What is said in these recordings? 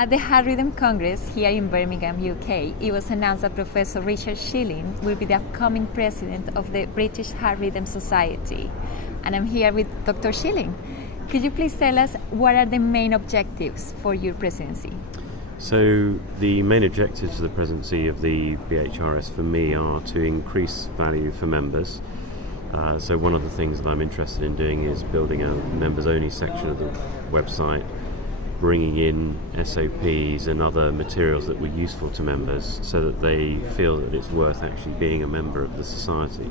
At the Heart Rhythm Congress here in Birmingham, UK, it was announced that Professor Richard Schilling will be the upcoming president of the British Heart Rhythm Society. And I'm here with Dr. Schilling. Could you please tell us what are the main objectives for your presidency? So the main objectives of the presidency of the BHRS for me are to increase value for members. So one of the things that I'm interested in doing is building a members-only section of the website, bringing in SOPs and other materials that were useful to members so that they feel that it's worth actually being a member of the society.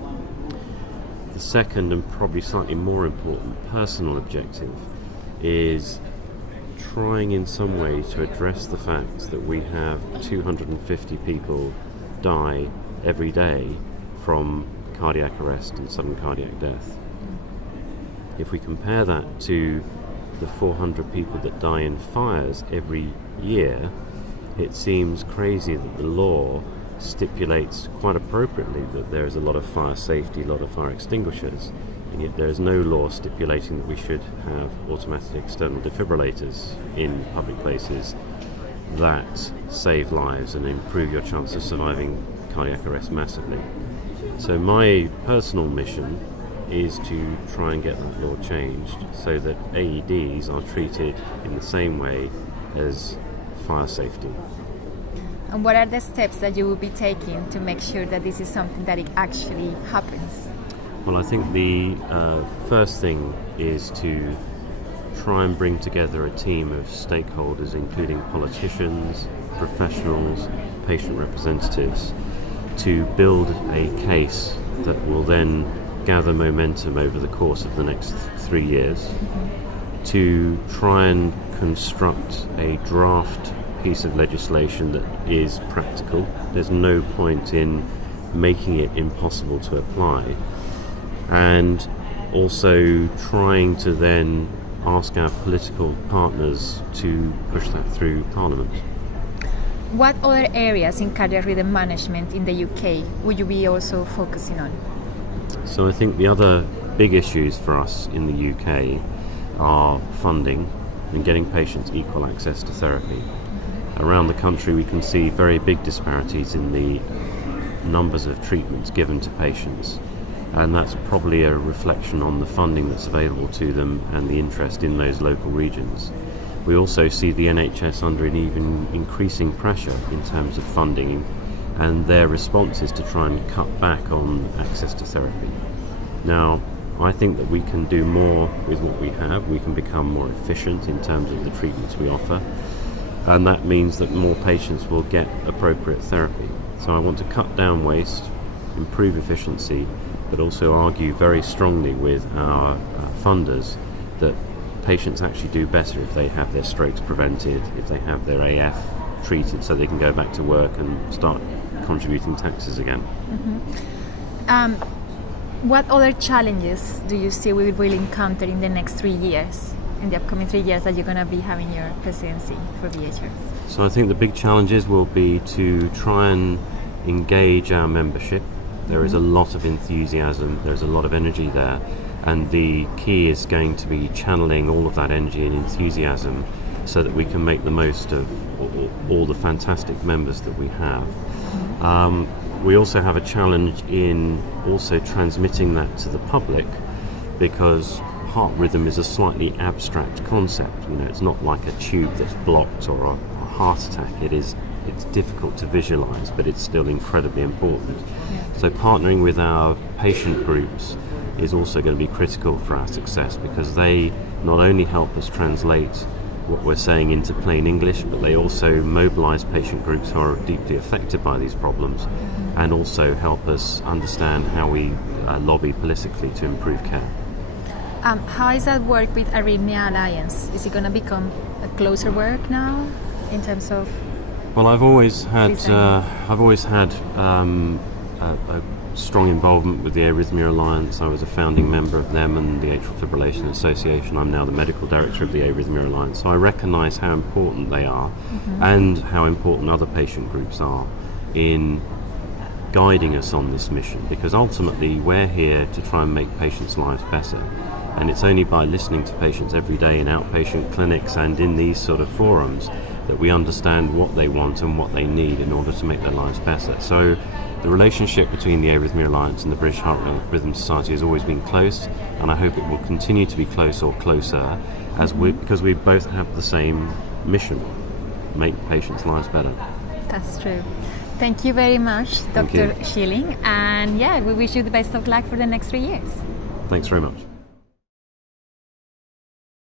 The second and probably slightly more important personal objective is trying in some way to address the fact that we have 250 people die every day from cardiac arrest and sudden cardiac death. If we compare that to the 400 people that die in fires every year, it seems crazy that the law stipulates quite appropriately that there is a lot of fire safety, a lot of fire extinguishers, and yet there is no law stipulating that we should have automatic external defibrillators in public places that save lives and improve your chance of surviving cardiac arrest massively. So my personal mission is to try and get that law changed so that AEDs are treated in the same way as fire safety. And what are the steps that you will be taking to make sure that this is something that it actually happens? Well, I think the first thing is to try and bring together a team of stakeholders, including politicians, professionals, patient representatives, to build a case that will then gather momentum over the course of the next 3 years, to try and construct a draft piece of legislation that is practical. There's no point in making it impossible to apply, and also trying to then ask our political partners to push that through Parliament. What other areas in cardiac rhythm management in the UK would you be also focusing on? So I think the other big issues for us in the UK are funding and getting patients equal access to therapy. Around the country we can see very big disparities in the numbers of treatments given to patients, and that's probably a reflection on the funding that's available to them and the interest in those local regions. We also see the NHS under an even increasing pressure in terms of funding, and their response is to try and cut back on access to therapy. Now, I think that we can do more with what we have. We can become more efficient in terms of the treatments we offer, and that means that more patients will get appropriate therapy. So I want to cut down waste, improve efficiency, but also argue very strongly with our funders that patients actually do better if they have their strokes prevented, if they have their AF treated so they can go back to work and start contributing taxes again. What other challenges do you see we will encounter in the next 3 years, in the upcoming 3 years that you're going to be having your presidency for BHRS? So I think the big challenges will be to try and engage our membership. There is a lot of enthusiasm, there's a lot of energy there, and the key is going to be channeling all of that energy and enthusiasm so that we can make the most of all the fantastic members that we have. We also have a challenge in also transmitting that to the public, because heart rhythm is a slightly abstract concept. You know, it's not like a tube that's blocked or a heart attack. It's difficult to visualize, but it's still incredibly important. So partnering with our patient groups is also going to be critical for our success, because they not only help us translate what we're saying into plain English, but they also mobilize patient groups who are deeply affected by these problems, and also help us understand how we lobby politically to improve care. How is that work with Arrhythmia Alliance? Is it going to become a closer work now in terms of? Well, I've always had a strong involvement with the Arrhythmia Alliance. I was a founding member of them and the Atrial Fibrillation Association. I'm now the medical director of the Arrhythmia Alliance. So I recognise how important they are, and how important other patient groups are in guiding us on this mission, because ultimately we're here to try and make patients' lives better. And it's only by listening to patients every day in outpatient clinics and in these sort of forums that we understand what they want and what they need in order to make their lives better. So the relationship between the Arrhythmia Alliance and the British Heart Rhythm Society has always been close, and I hope it will continue to be close or closer because we both have the same mission: make patients' lives better. That's true. Thank you very much, Thank Dr. you. Schilling, and we wish you the best of luck for the next 3 years. Thanks very much.